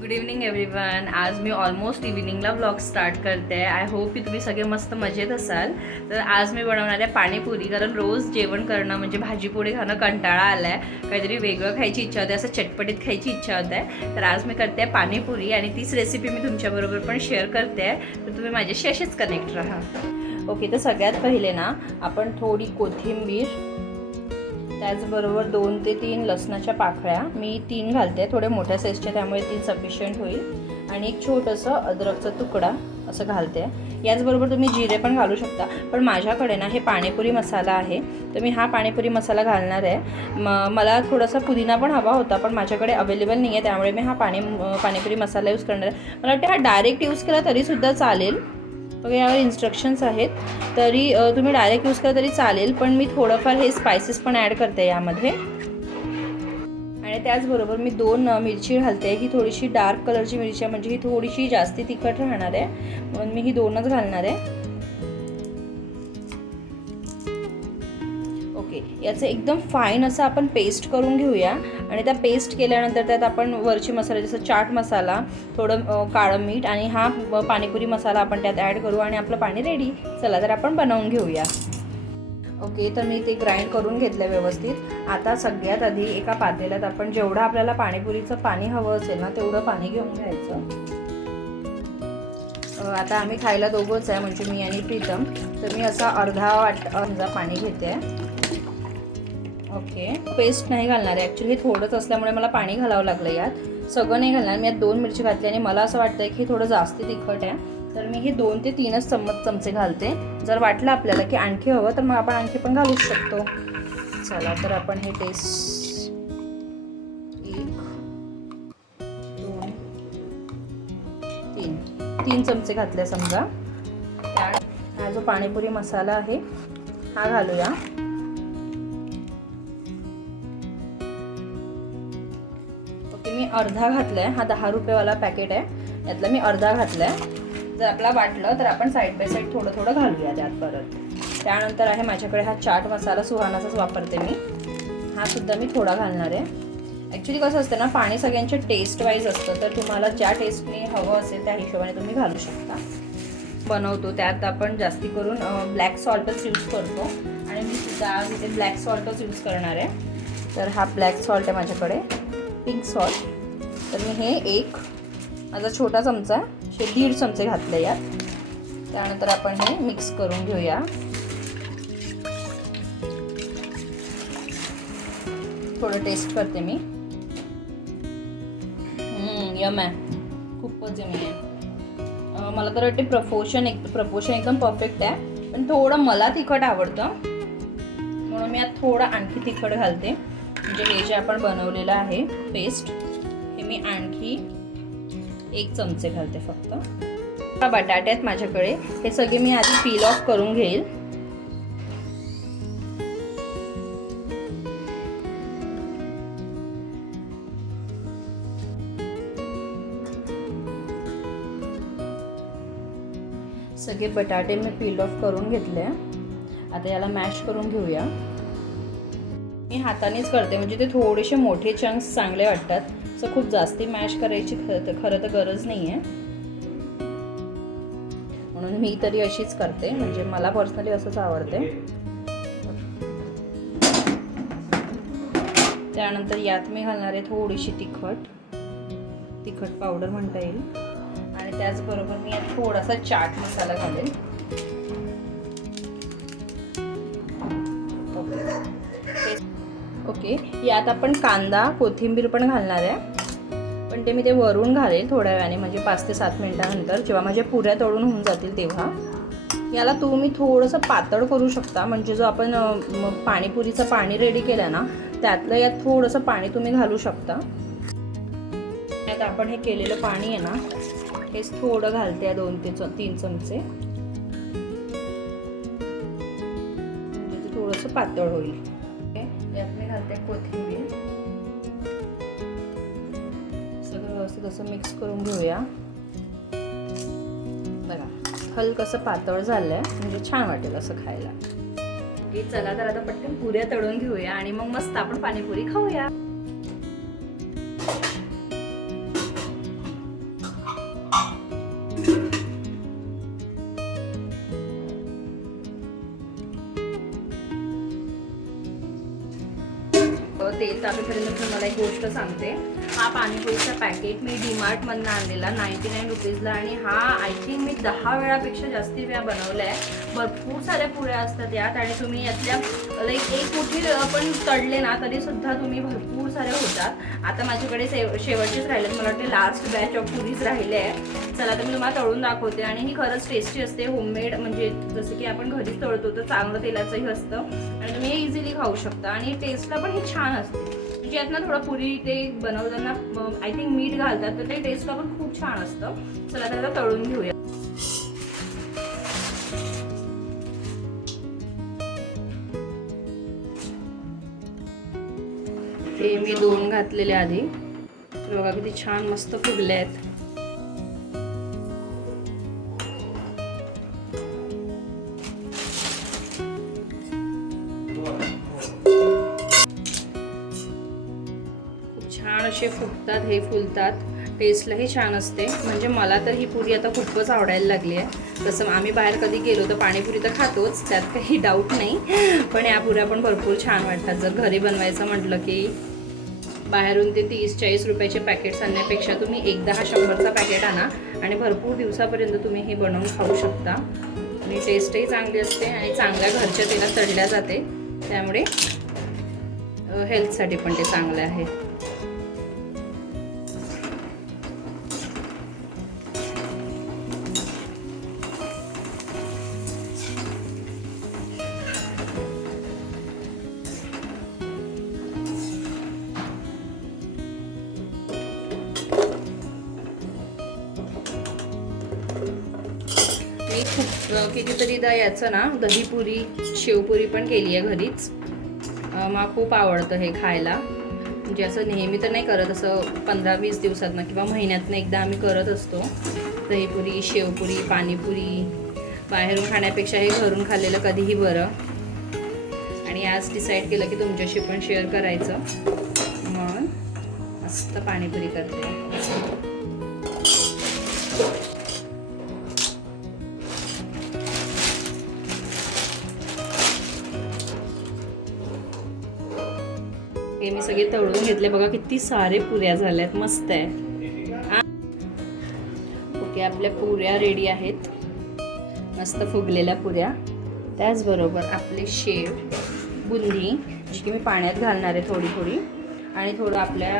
Good evening everyone आज मी almost इव्हिनिंगला ब्लॉग स्टार्ट करते. आय होप की तुम्ही सगळे मस्त मजेत असाल. तर आज मी बनवणार आहे पाणीपुरी. कारण रोज जेवण करणं म्हणजे भाजीपोळी खाणं कंटाळा आला आहे काहीतरी वेगळं खायची इच्छा होते. असं चटपटीत खायची इच्छा होत. आहे तर आज मी करते आहे पाणीपुरी आणि तीच रेसिपी मी तुमच्याबरोबर पण शेअर करते. आहे तर तुम्ही माझ्याशी असेच कनेक्ट राहा. ओके तर सगळ्यात पहिले ना आपण थोडी कोथिंबीर त्याचबरोबर दोन ते तीन लसणाच्या पाकळ्या मी तीन घालते. थोड्या मोठ्या साईजच्या त्यामुळे तीन सफिशियंट होईल. आणि एक छोटंसं अद्रकचा तुकडा असं घालते. याचबरोबर तुम्ही जिरे पण घालू शकता. पण माझ्याकडे ना हे पाणीपुरी मसाला आहे. तर मी हा पाणीपुरी मसाला घालणार आहे. म मला थोडासा पुदिना पण हवा होता पण माझ्याकडे अवेलेबल नाही आहे त्यामुळे मी हा पाणी पाणीपुरी मसाला यूज करणार आहे. मला वाटतं हा डायरेक्ट यूज केला तरीसुद्धा चालेल. बघा यावर इन्स्ट्रक्शन्स आहेत. तरी तुम्ही डायरेक्ट यूज करा तरी चालेल पण मी थोडंफार हे स्पायसेस पण ॲड करते यामध्ये. आणि त्याचबरोबर मी दोन मिरची घालते. ही थोडीशी डार्क कलरची मिरची आहे म्हणजे ही थोडीशी जास्ती तिखट राहणार आहे. म्हणून मी ही दोनच घालणार आहे. ओके याचं एकदम फाईन असं आपण पेस्ट करून घेऊया. आणि त्या पेस्ट केल्यानंतर त्यात आपण वरची मसाला जसं चाट मसाला थोडं काळं मीठ आणि हा पाणीपुरी मसाला आपण त्यात ॲड करू आणि आपलं पाणी रेडी चला तर आपण बनवून घेऊया. ओके तर मी ते ग्राइंड करून घेतलं व्यवस्थित. आता सगळ्यात आधी एका पातेल्यात आपण जेवढं आपल्याला पाणीपुरीचं पाणी हवं असेल ना तेवढं पाणी घेऊन घ्यायचं. आता आम्ही खायला दोघंच आहे म्हणजे मी आणि प्रीतम. तर मी असा अर्धा वाट अर्धा पाणी घेते. आहे ओके. पेस्ट नाही घालणार आहे. ॲक्च्युली हे थोडंच असल्यामुळे मला पाणी घालावं लागलं यात. सगळं नाही घालणार. मी यात दोन मिरची घातली आणि मला असं वाटतं की हे थोडं जास्त तिखट आहे. तर मी हे दोन ते तीनच चम्मच चमचे घालते. जर वाटलं आपल्याला की आणखी हवं तर मग आपण आणखी पण घालू शकतो. चला तर आपण हे टेस्ट एक दोन तीन. तीन चमचे घातले समजा. त्या हा जो पाणीपुरी मसाला आहे हा घालूया. मी अर्धा घातलाय. हा दहा रुपयेवाला पॅकेट आहे. यातला मी अर्धा घातलाय. जर आपला वाटलं तर आपण साईड बाय साईड थोडं थोडं घालूया त्यात परत. त्यानंतर आहे माझ्याकडे हा चाट मसाला सुहानाचाच वापरते मी. हा सुद्धा मी थोडा घालणार आहे. ॲक्च्युली कसं असतं ना पाणी सगळ्यांचे टेस्ट वाईज असतं तर तुम्हाला ज्या टेस्टने हवं असेल त्या हिशोबाने तुम्ही घालू शकता. बनवतो त्यात आपण जास्ती करून ब्लॅक सॉल्टच यूज करतो. आणि मी सुद्धा आज इथे ब्लॅक सॉल्टच यूज करणार आहे. तर हा ब्लॅक सॉल्ट आहे माझ्याकडे. पिंक सॉल्ट तर मी हे एक माझा छोटा चमचा हे दीड चमचे घातले यात. त्यानंतर आपण हे मिक्स करून घेऊया. थोडं टेस्ट करते मी. यम आहे. खूपच यमी आहे. मला तर वाटते प्रपोशन एक प्रपोशन एकदम परफेक्ट आहे. पण थोडं मला तिखट आवडतं. म्हणून मी आत थोडं आणखी तिखट घालते. म्हणजे हे जे आपण बनवलेलं आहे पेस्ट हे मी आणखी एक चमचे घालते फक्त. हा बटाटे आहेत माझ्याकडे. हे सगळे मी आधी पील ऑफ करून घेईल. सगळे बटाटे मी पील ऑफ करून घेतले. आता याला मॅश करून घेऊया. मी हातानेच करते. म्हणजे ते थोडेसे मोठे चंक्स चांगले वाटतात. सो खूप जास्ती मॅश करायची खरं तर खरं तर गरज नाही आहे म्हणून मी तरी अशीच करते. म्हणजे मला पर्सनली असंच आवडते. त्यानंतर यात मी घालणार आहे थोडीशी तिखट. तिखट पावडर म्हणता येईल. आणि त्याचबरोबर मी यात थोडासा चाट मसाला घालेल ओके यात आपण कांदा कोथिंबीर पण घालणार आहे. पण ते मी ते वरून घालेल थोड्या वेळाने म्हणजे पाच ते सात मिनिटानंतर. जेव्हा माझ्या पुऱ्या तळून होऊन जातील तेव्हा. याला तुम्ही थोडंसं पातळ करू शकता. म्हणजे जो आपण पाणीपुरीचं पाणी रेडी केलं ना त्यातलं यात थोडंसं पाणी तुम्ही घालू शकता. यात आपण हे केलेलं पाणी आहे ना हेच थोडं घालते दोन ते तीन चमचे. म्हणजे थोडंसं पातळ होईल. कोथिंबीर. सगळं व्यवस्थित असं मिक्स करून घेऊया. बघा हलकंसं पातळ झालंय म्हणजे छान वाटेल असं खायला. की चला तर आता पटकन पुऱ्या तळून घेऊया आणि मग मस्त आपण पाणीपुरी खाऊया. पॅकेट तुम्हाला एक गोष्ट सांगते. हा पाणीपुरीचा पॅकेट मी डीमार्टमधनं आणलेला नाईन्टी नाईन रुपीजला आणि हा आय थिंक मी दहा वेळापेक्षा जास्ती वेळा बनवला आहे भरपूर साऱ्या पुऱ्या असतात यात. आणि तुम्ही यातल्या लाईक एक मोठी आपण तळले ना तरीसुद्धा तुम्ही भरपूर साऱ्या होतात. आता माझ्याकडे से शेवटचेच राहिले मला वाटते लास्ट बॅच ऑफ पुरीज राहिले आहे चला तर मी तुम्हाला तळून दाखवते. आणि ही खरंच टेस्टी असते. होममेड म्हणजे जसं की आपण घरीच तळतो तर चांगलं तेलाचंही असतं. आणि तुम्ही इझिली खाऊ शकता. आणि टेस्टला पण ही छान असते. म्हणजे यात ना थोडं पुरी ते बनवताना आय थिंक मीठ घालतात तर ते टेस्टला पण खूप छान असतं. चला त्याला तळून घेऊया. हे मी दोन घातलेले आधी. बघा किती छान मस्त फुगले आहेत असे फुगतात हे फुलतात टेस्टलाही छान असते. म्हणजे मला तर ही पुरी आता खूपच आवडायला लागली आहे. तसं आम्ही बाहेर कधी गेलो तर पाणीपुरी तर खातोच त्यात काही डाऊट नाही. पण या पुऱ्या पण भरपूर छान वाटतात. जर घरी बनवायचं म्हटलं की बाहेरून ते तीस चाळीस रुपयाचे पॅकेट्स आणण्यापेक्षा तुम्ही एकदा हा शंभरचा पॅकेट आणा आणि भरपूर दिवसापर्यंत तुम्ही हे बनवून खाऊ शकता. आणि टेस्टही चांगली असते आणि चांगल्या घरच्या तेलात तळल्या जाते. त्यामुळे हेल्थसाठी पण ते चांगलं आहे. कितीतरी कितीतरीदा याचं ना दहीपुरी शेवपुरी पण केली आहे घरीच. मला खूप आवडतं हे खायला. म्हणजे असं नेहमी तर नाही करत असं पंधरा वीस दिवसातनं किंवा महिन्यातनं एकदा आम्ही करत असतो. दहीपुरी शेवपुरी पाणीपुरी बाहेरून खाण्यापेक्षा हे घरून खाल्लेलं कधीही बरं. आणि आज डिसाईड केलं की तुमच्याशी पण शेअर करायचं. मग मस्त पाणीपुरी करते. सगळे तळून घेतले. बघा किती सारे पुऱ्या झाल्यात. मस्त आहे. ओके आपल्या पुऱ्या रेडी आहेत. मस्त फुगलेल्या पुऱ्या. त्याचबरोबर आपले शेव बुंदी जी की मी पाण्यात घालणार आहे थोडी थोडी आणि थोडं आपल्या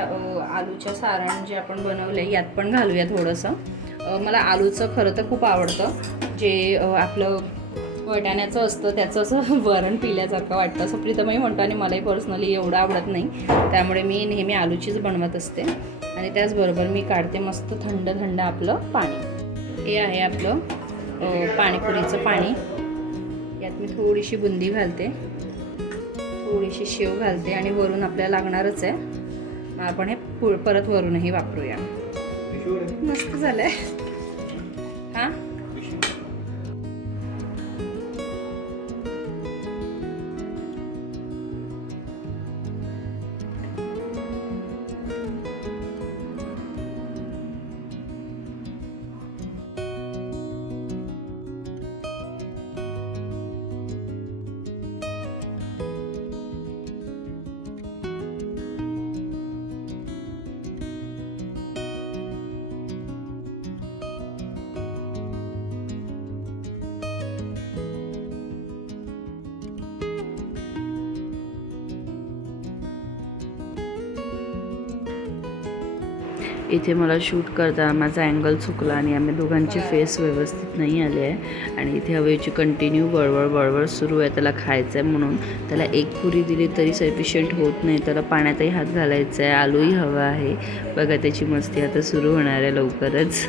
आलूच्या सारण जे आपण बनवलं आहे यात पण घालूया थोडंसं. मला आलूचं खरं तर खूप आवडतं. जे आपलं वटाण्याचं असतं त्याचं असं वरण पिल्यासारखं वाटतं. असं प्रीतमही म्हणतो आणि मलाही पर्सनली एवढं आवडत नाही. त्यामुळे मी नेहमी आलूचीच बनवत असते. आणि त्याचबरोबर मी काढते मस्त थंड थंड आपलं पाणी. हे आहे आपलं पाणीपुरीचं पाणी. यात मी थोडीशी बुंदी घालते. थोडीशी शेव घालते आणि वरून आपल्याला लागणारच आहे. मग आपण हे पु- परत वरूनही वापरूया. मस्त झालंय. हां इथे मला शूट करताना माझा अँगल चुकला आणि आम्ही दोघांचे फेस व्यवस्थित नाही आले आहे. आणि इथे हवेची कंटिन्यू बळबळ बळबळ सुरू आहे. त्याला खायचं आहे म्हणून. त्याला एक पुरी दिली तरी सफिशियंट होत नाही. त्याला पाण्यातही हात घालायचा आहे आलूही हवा आहे. बघा त्याची मस्ती आता सुरू होणार आहे लवकरच.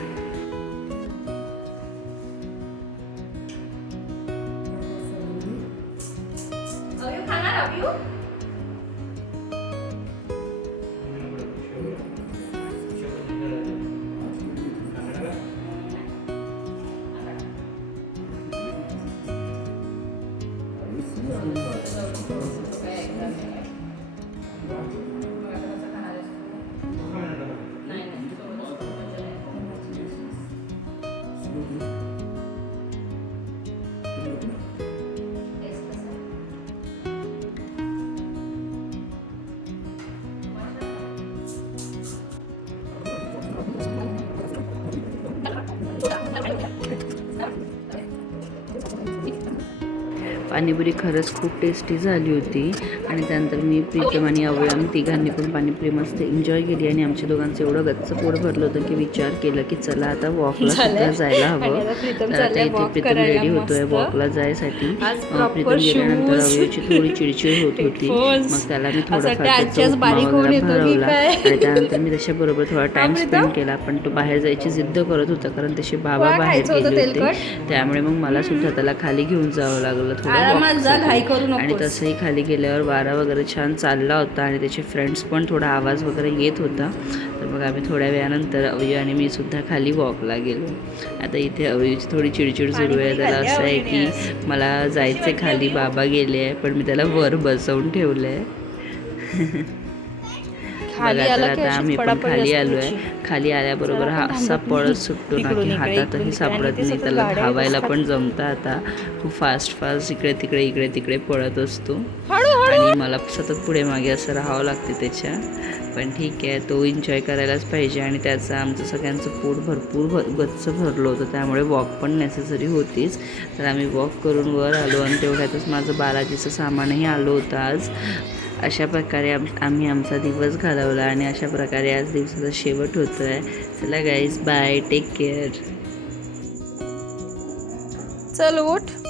うん。पाणीपुरी खरंच खूप टेस्टी झाली होती आणि त्यानंतर मी प्रीतम आणि अवय आम्ही तिघांनी पण पाणीपुरी मस्त एन्जॉय केली आणि आमच्या दोघांचं एवढं गच्च पोट भरलं होतं की विचार केला की चला आता वॉकला सुद्धा जायला हवं आता तर इथे प्रीतम रेडी होतोय. वॉकला जायसाठी प्रीतम गेल्यानंतर अवयची थोडी चिडचिड होत होती. मग त्याला मी थोडंफार भरवला? आणि त्यानंतर मी त्याच्याबरोबर थोडा टाइम? स्पेंड केला पण तो बाहेर जायची जिद्द करत होता कारण त्याचे बाबा बाहेर गेले होते? त्यामुळे मग मला सुद्धा त्याला खाली घेऊन जावं लागलं थोडं आरामात walk जा, साठी. घाई करू आणि. तसंही खाली गेल्यावर वारा वगैरे छान चालला होता आणि त्याचे फ्रेंड्स पण थोडा आवाज वगैरे येत होता. तर मग आम्ही थोड्या वेळानंतर अवय आणि मी सुद्धा खाली वॉकला गेलो. आता इथे अवयची थोडी चिडचिड सुरू आहे. त्याला असं आहे की मला जायचे खाली बाबा गेले आहे पण मी त्याला वर बसवून ठेवलं आहे बघा तर आला आता आम्ही पण खाली आलोय. त्याची. खाली आल्याबरोबर हा असा पळत. सुटतो ना की हातातही. सापडत नाही त्याला धावायला पण जमतं आता. खूप फास्ट फास्ट इकडे तिकडे इकडे तिकडे पळत असतो. आणि मला सतत पुढे मागे असं राहावं लागते त्याच्या. पण ठीक आहे तो एन्जॉय करायलाच पाहिजे. आणि त्याचं आमचं सगळ्यांचं पोट भरपूर भ गच्च भरलं होतं. त्यामुळे वॉक पण नेसेसरी होतीच. तर आम्ही वॉक करून वर आलो आणि तेवढ्यातच माझं बालाजीचं सामानही आलं होतं आज. अशा प्रकारे आम आम्ही आमचा दिवस घालवला आणि अशा प्रकारे आज दिवसाचा शेवट होतो आहे चला गाईज बाय टेक केअर चल उठ.